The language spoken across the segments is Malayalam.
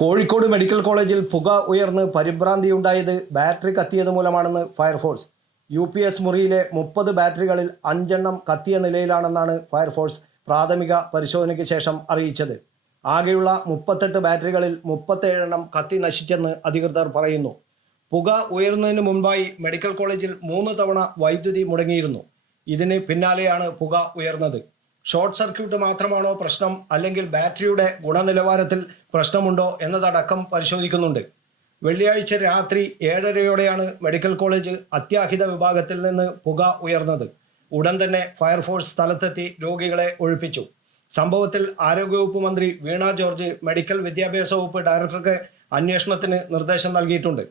കോഴിക്കോട് മെഡിക്കൽ കോളേജിൽ പുക ഉയർന്ന് പരിഭ്രാന്തിയുണ്ടായത് ബാറ്ററി കത്തിയത് മൂലമാണെന്ന് ഫയർഫോഴ്സ്. UPS മുറിയിലെ 30 ബാറ്ററികളിൽ 5 കത്തിയ നിലയിലാണെന്നാണ് ഫയർഫോഴ്സ് പ്രാഥമിക പരിശോധനയ്ക്ക് ശേഷം അറിയിച്ചത്. ആകെയുള്ള 38 ബാറ്ററികളിൽ 37 കത്തി നശിച്ചെന്ന് അധികൃതർ പറയുന്നു. പുക ഉയർന്നതിന് മുൻപായി മെഡിക്കൽ കോളേജിൽ 3 തവണ വൈദ്യുതി മുടങ്ങിയിരുന്നു. ഇതിന് പിന്നാലെയാണ് പുക ഉയർന്നത്. ഷോർട്ട് സർക്യൂട്ട് മാത്രമാണോ പ്രശ്നം, അല്ലെങ്കിൽ ബാറ്ററിയുടെ ഗുണനിലവാരത്തിൽ പ്രശ്നമുണ്ടോ എന്നതടക്കം പരിശോധിക്കുന്നുണ്ട്. വെള്ളിയാഴ്ച രാത്രി 7:30യോടെയാണ് മെഡിക്കൽ കോളേജ് അത്യാഹിത വിഭാഗത്തിൽ നിന്ന് പുക ഉയർന്നത്. ഉടൻ തന്നെ ഫയർഫോഴ്സ് സ്ഥലത്തെത്തി രോഗികളെ ഒഴിപ്പിച്ചു. സംഭവത്തിൽ ആരോഗ്യവകുപ്പ് മന്ത്രി വീണ ജോർജ് മെഡിക്കൽ വിദ്യാഭ്യാസ വകുപ്പ് ഡയറക്ടർക്ക് അന്വേഷണത്തിന് നിർദ്ദേശം നൽകിയിട്ടുണ്ട്.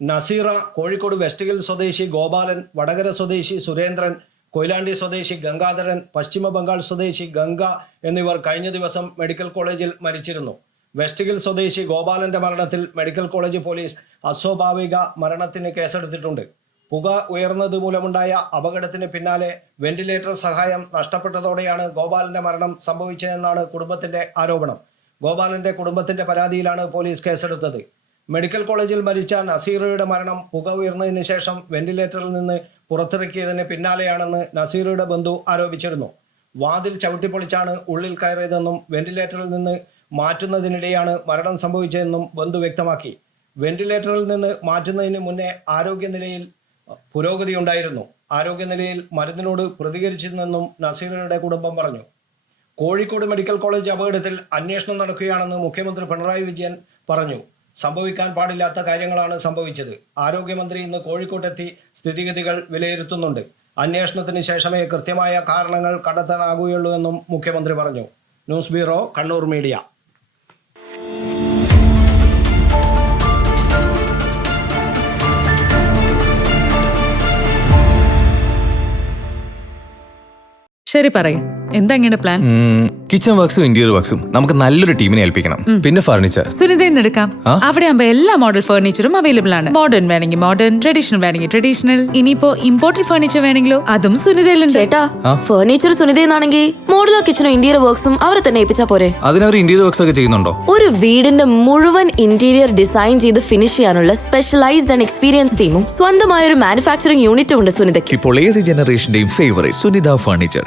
നസീറ, കോഴിക്കോട് വെസ്റ്റ് ഹിൽ സ്വദേശി ഗോപാലൻ, വടകര സ്വദേശി സുരേന്ദ്രൻ, കൊയിലാണ്ടി സ്വദേശി ഗംഗാധരൻ, പശ്ചിമ ബംഗാൾ സ്വദേശി ഗംഗ എന്നിവർ കഴിഞ്ഞ ദിവസം മെഡിക്കൽ കോളേജിൽ മരിച്ചിരുന്നു. വെസ്റ്റ് ഹിൽ സ്വദേശി ഗോപാലന്റെ മരണത്തിൽ മെഡിക്കൽ കോളേജ് പോലീസ് അസ്വാഭാവിക മരണത്തിന് കേസെടുത്തിട്ടുണ്ട്. പുക ഉയർന്നത് മൂലമുണ്ടായ അപകടത്തിന് പിന്നാലെ വെന്റിലേറ്റർ സഹായം നഷ്ടപ്പെട്ടതോടെയാണ് ഗോപാലന്റെ മരണം സംഭവിച്ചതെന്നാണ് കുടുംബത്തിന്റെ ആരോപണം. ഗോപാലന്റെ കുടുംബത്തിന്റെ പരാതിയിലാണ് പോലീസ് കേസെടുത്തത്. മെഡിക്കൽ കോളേജിൽ മരിച്ച നസീറയുടെ മരണം പുക ഉയർന്നതിന് ശേഷം വെന്റിലേറ്ററിൽ നിന്ന് പുറത്തിറക്കിയതിന് പിന്നാലെയാണെന്ന് നസീറയുടെ ബന്ധു ആരോപിച്ചിരുന്നു. വാതിൽ ചവിട്ടിപ്പൊളിച്ചാണ് ഉള്ളിൽ കയറിയതെന്നും വെന്റിലേറ്ററിൽ നിന്ന് മാറ്റുന്നതിനിടെയാണ് മരണം സംഭവിച്ചതെന്നും ബന്ധു വ്യക്തമാക്കി. വെന്റിലേറ്ററിൽ നിന്ന് മാറ്റുന്നതിന് മുന്നേ ആരോഗ്യനിലയിൽ പുരോഗതിയുണ്ടായിരുന്നു. ആരോഗ്യനിലയിൽ മരുന്നിനോട് പ്രതികരിച്ചിരുന്നെന്നും നസീറയുടെ കുടുംബം പറഞ്ഞു. കോഴിക്കോട് മെഡിക്കൽ കോളേജ് അപകടത്തിൽ അന്വേഷണം നടക്കുകയാണെന്ന് മുഖ്യമന്ത്രി പിണറായി വിജയൻ പറഞ്ഞു. സംഭവിക്കാൻ പാടില്ലാത്ത കാര്യങ്ങളാണ് സംഭവിച്ചത്. ആരോഗ്യമന്ത്രി ഇന്ന് കോഴിക്കോട്ടെത്തി സ്ഥിതിഗതികൾ വിലയിരുത്തുന്നുണ്ട്. അന്വേഷണത്തിന് ശേഷമേ കൃത്യമായ കാരണങ്ങൾ കണ്ടെത്താനാകുകയുള്ളൂ എന്നും മുഖ്യമന്ത്രി പറഞ്ഞു. News bureau, Kannur media. ശരി, പറയും എന്താ ഇങ്ങനെ പ്ലാൻ? കിച്ചൺ വർക്സും ഇന്റീരിയർ വർക്സും നമുക്ക് നല്ലൊരു ടീമിനെ ഏൽപ്പിക്കണം. പിന്നെ ഫർണിച്ചർ സുനിതയിൽ എടുക്കാം. അവിടെ ആകുമ്പോ എല്ലാ മോഡൽ ഫർണിച്ചറും അവൈലബിൾ ആണ്. മോഡേൺ വേണമെങ്കിൽ മോഡേൺ, ട്രഡീഷണൽ വേണമെങ്കിൽ ട്രഡീഷണൽ. ഇനിയിപ്പോ ഇമ്പോർട്ടഡ് ഫർണിച്ചർ വേണമെങ്കിലോ അതും സുനിതയിലുണ്ട്. ചേട്ടാ, ഫർണിച്ചർ സുനിതയെന്നാണെങ്കിൽ മോഡുലർ കിച്ചണും ഇന്റീരിയർ വർക്സും അവരെ തന്നെ ഏൽപ്പിച്ചാ പോരെ? അതിനവർ ഇന്റീരിയർ വർക്സ് ഒക്കെ ചെയ്യുന്നുണ്ടോ? ഒരു വീടിന്റെ മുഴുവൻ ഇന്റീരിയർ ഡിസൈൻ ചെയ്ത് ഫിനിഷ് ചെയ്യാനുള്ള സ്പെഷ്യലൈസ്ഡ് ആൻഡ് എക്സ്പീരിയൻസ് ടീമും സ്വന്തമായ ഒരു മാനുഫാക്ചറിംഗ് യൂണിറ്റും ഉണ്ട് സുനിതയ്ക്ക്. ഇപ്പോൾ ഏത് ജനറേഷന്റെയും ഫേവറേറ്റ് സുനിത ഫർണിച്ചർ.